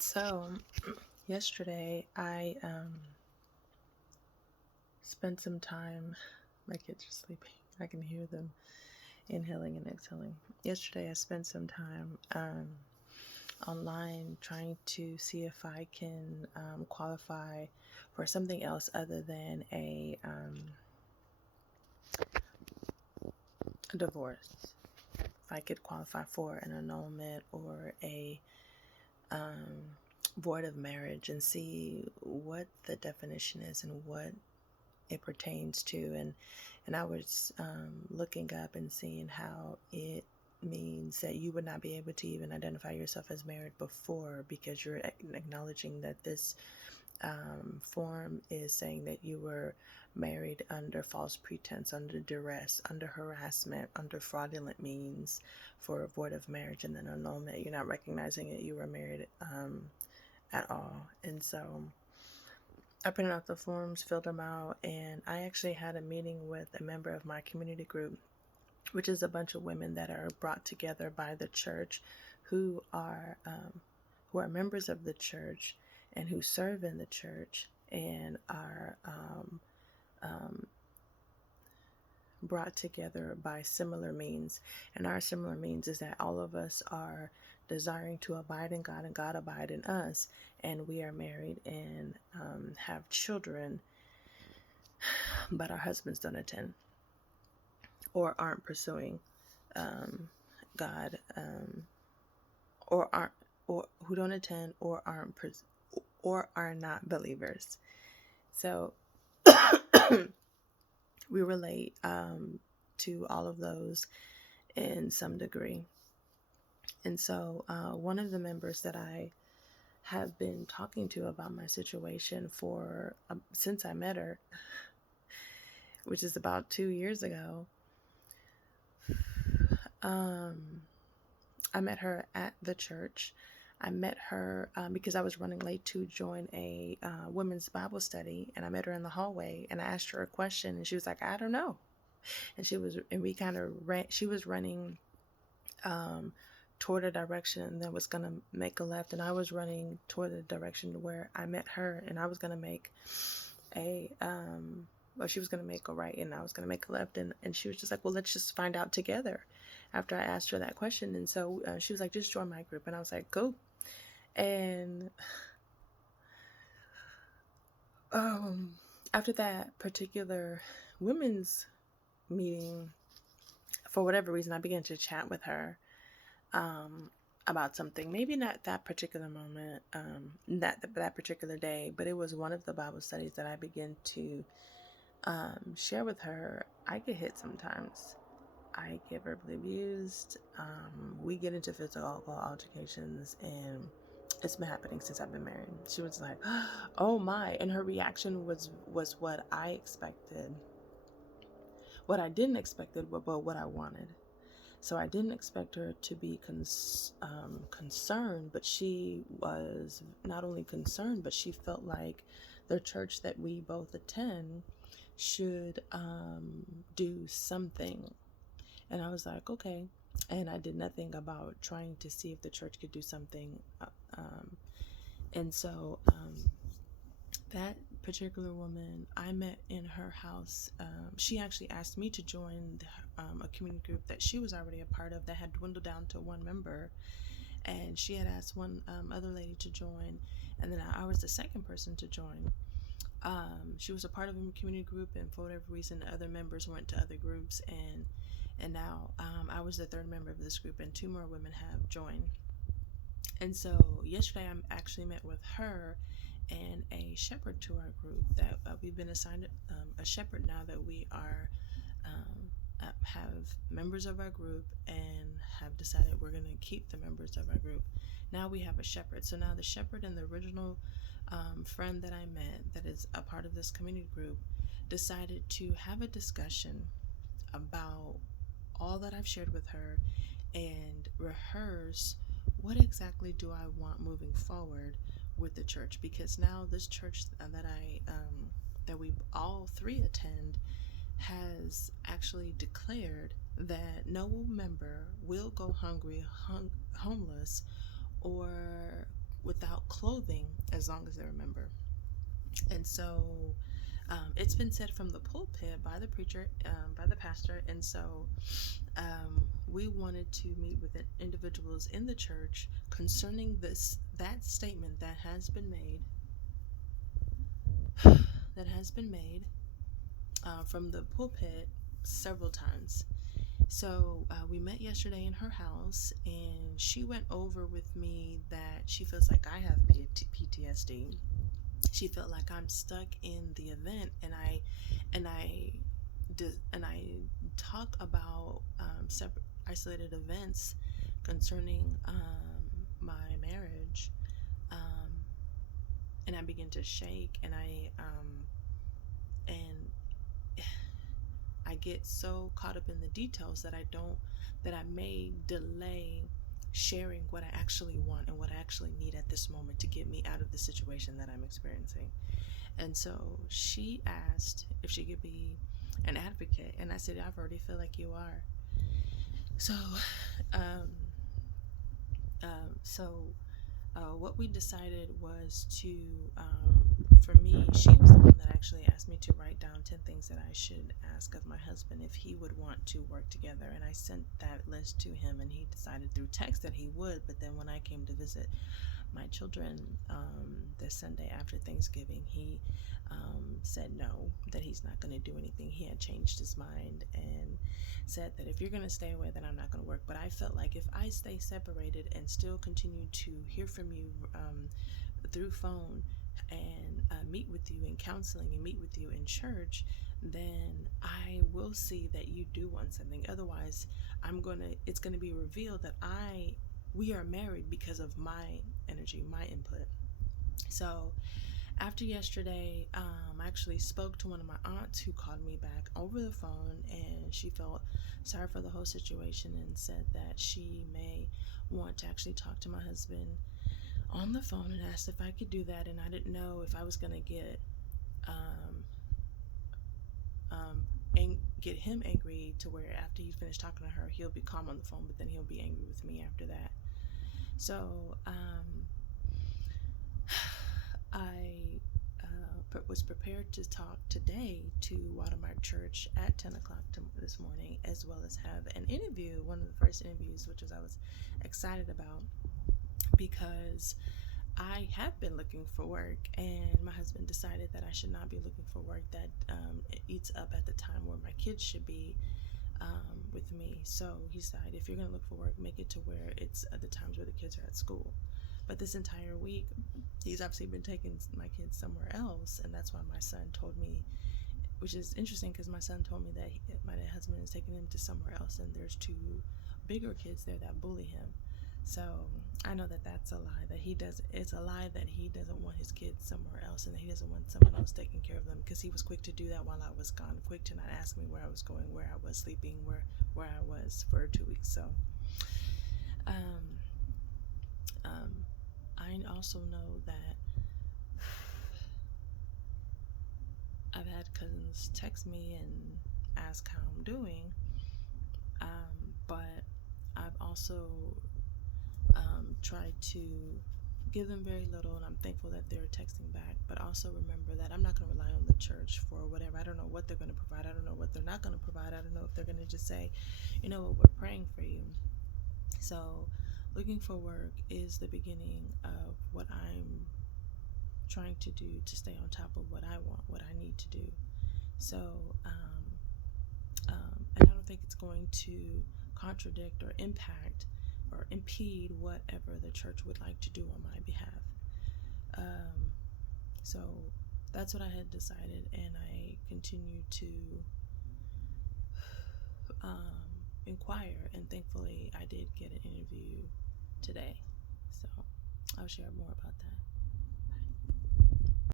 So, yesterday I spent some time, my kids are sleeping. I can hear them inhaling and exhaling. Yesterday I spent some time online trying to see if I can qualify for something else other than a divorce. If I could qualify for an annulment or a um, void of marriage and see what the definition is and what it pertains to. And I was looking up and seeing how it means that you would not be able to even identify yourself as married before, because you're acknowledging that this form is saying that you were married under false pretense, under duress, under harassment, under fraudulent means for a void of marriage, and then annulment. You're not recognizing that you were married at all. And so I printed out the forms, filled them out, and I actually had a meeting with a member of my community group, which is a bunch of women that are brought together by the church who are members of the church and who serve in the church and are brought together by similar means. And our similar means is that all of us are desiring to abide in God and God abide in us, and we are married and have children, but our husbands don't attend or aren't pursuing God, or aren't, or who don't attend or aren't or are not believers. So we relate to all of those in some degree. And so one of the members that I have been talking to about my situation for since I met her, which is about 2 years ago, I met her at the church. I met her because I was running late to join a women's Bible study, and I met her in the hallway, and I asked her a question, and she was like, "I don't know." And we kind of ran. She was running toward a direction that was going to make a left, and I was running toward the direction where I met her, and I was going to make she was going to make a right, and I was going to make a left, and she was just like, "Well, let's just find out together," after I asked her that question. And so she was like, "Just join my group," and I was like, "Cool." And after that particular women's meeting, for whatever reason, I began to chat with her about something. Maybe not that particular moment, that particular day, but it was one of the Bible studies that I began to share with her. I get hit sometimes. I get verbally abused. We get into physical altercations, and it's been happening since I've been married. She was like, "Oh my!" And her reaction was what I expected. What I didn't expect, but what I wanted. So I didn't expect her to be concerned, but she was not only concerned, but she felt like the church that we both attend should do something. And I was like, okay. And I did nothing about trying to see if the church could do something. And so that particular woman, I met in her house. She actually asked me to join a community group that she was already a part of that had dwindled down to one member. And she had asked one other lady to join. And then I was the second person to join. She was a part of a community group, and for whatever reason, other members went to other groups. And now I was the third member of this group, and two more women have joined. And so yesterday I actually met with her and a shepherd to our group that we've been assigned a shepherd now that we are have members of our group and have decided we're going to keep the members of our group. Now we have a shepherd. So now the shepherd and the original friend that I met that is a part of this community group decided to have a discussion about all that I've shared with her and rehearse what exactly do I want moving forward with the church, because now this church that we all three attend has actually declared that no member will go hungry, homeless, or without clothing as long as they're a member. And so it's been said from the pulpit by the preacher, by the pastor. And so we wanted to meet with individuals in the church concerning that statement that has been made, from the pulpit several times. So we met yesterday in her house, and she went over with me that she feels like I have PTSD. She felt like I'm stuck in the event, and I talk about separate, isolated events concerning my marriage, and I begin to shake, and I get so caught up in the details that I may delay sharing what I actually want and what I actually need at this moment to get me out of the situation that I'm experiencing. And so she asked if she could be an advocate, and I said, I've already feel like you are. So, what we decided was to, for me, she was the one that actually asked me to write down 10 things that I should ask of my husband if he would want to work together. And I sent that list to him, and he decided through text that he would. But then when I came to visit my children the Sunday after Thanksgiving, he said no, that he's not going to do anything. He had changed his mind and said that if you're going to stay away, then I'm not going to work. But I felt like if I stay separated and still continue to hear from you through phone and meet with you in counseling and meet with you in church, then I will see that you do want something. Otherwise, it's going to be revealed that we are married because of my energy, my input. So after yesterday, I actually spoke to one of my aunts who called me back over the phone, and she felt sorry for the whole situation and said that she may want to actually talk to my husband on the phone, and asked if I could do that. And I didn't know if I was going to get him angry to where after he finished talking to her, he'll be calm on the phone, but then he'll be angry with me after that. So I was prepared to talk today to Watermark Church at 10 o'clock this morning, as well as have an interview, one of the first interviews, which I was excited about, because I have been looking for work, and my husband decided that I should not be looking for work that it eats up at the time where my kids should be with me. So he said, if you're going to look for work, make it to where it's at the times where the kids are at school. But this entire week, he's obviously been taking my kids somewhere else, and that's why my son told me, which is interesting because my son told me that my husband is taking him to somewhere else, and there's 2 bigger kids there that bully him. So I know that that's a lie, it's a lie that he doesn't want his kids somewhere else, and that he doesn't want someone else taking care of them, because he was quick to do that while I was gone, quick to not ask me where I was going, where I was sleeping, where I was for 2 weeks. So I also know that I've had cousins text me and ask how I'm doing, but I've also tried to give them very little, and I'm thankful that they're texting back, but also remember that I'm not going to rely on the church for whatever. I don't know what they're going to provide. I don't know what they're not going to provide. I don't know if they're going to just say, you know what, we're praying for you. So looking for work is the beginning of what I'm trying to do to stay on top of what I want, what I need to do. So, and I don't think it's going to contradict or impact or impede whatever the church would like to do on my behalf. So that's what I had decided, and I continue to inquire, and thankfully I did get an interview today. So I'll share more about that.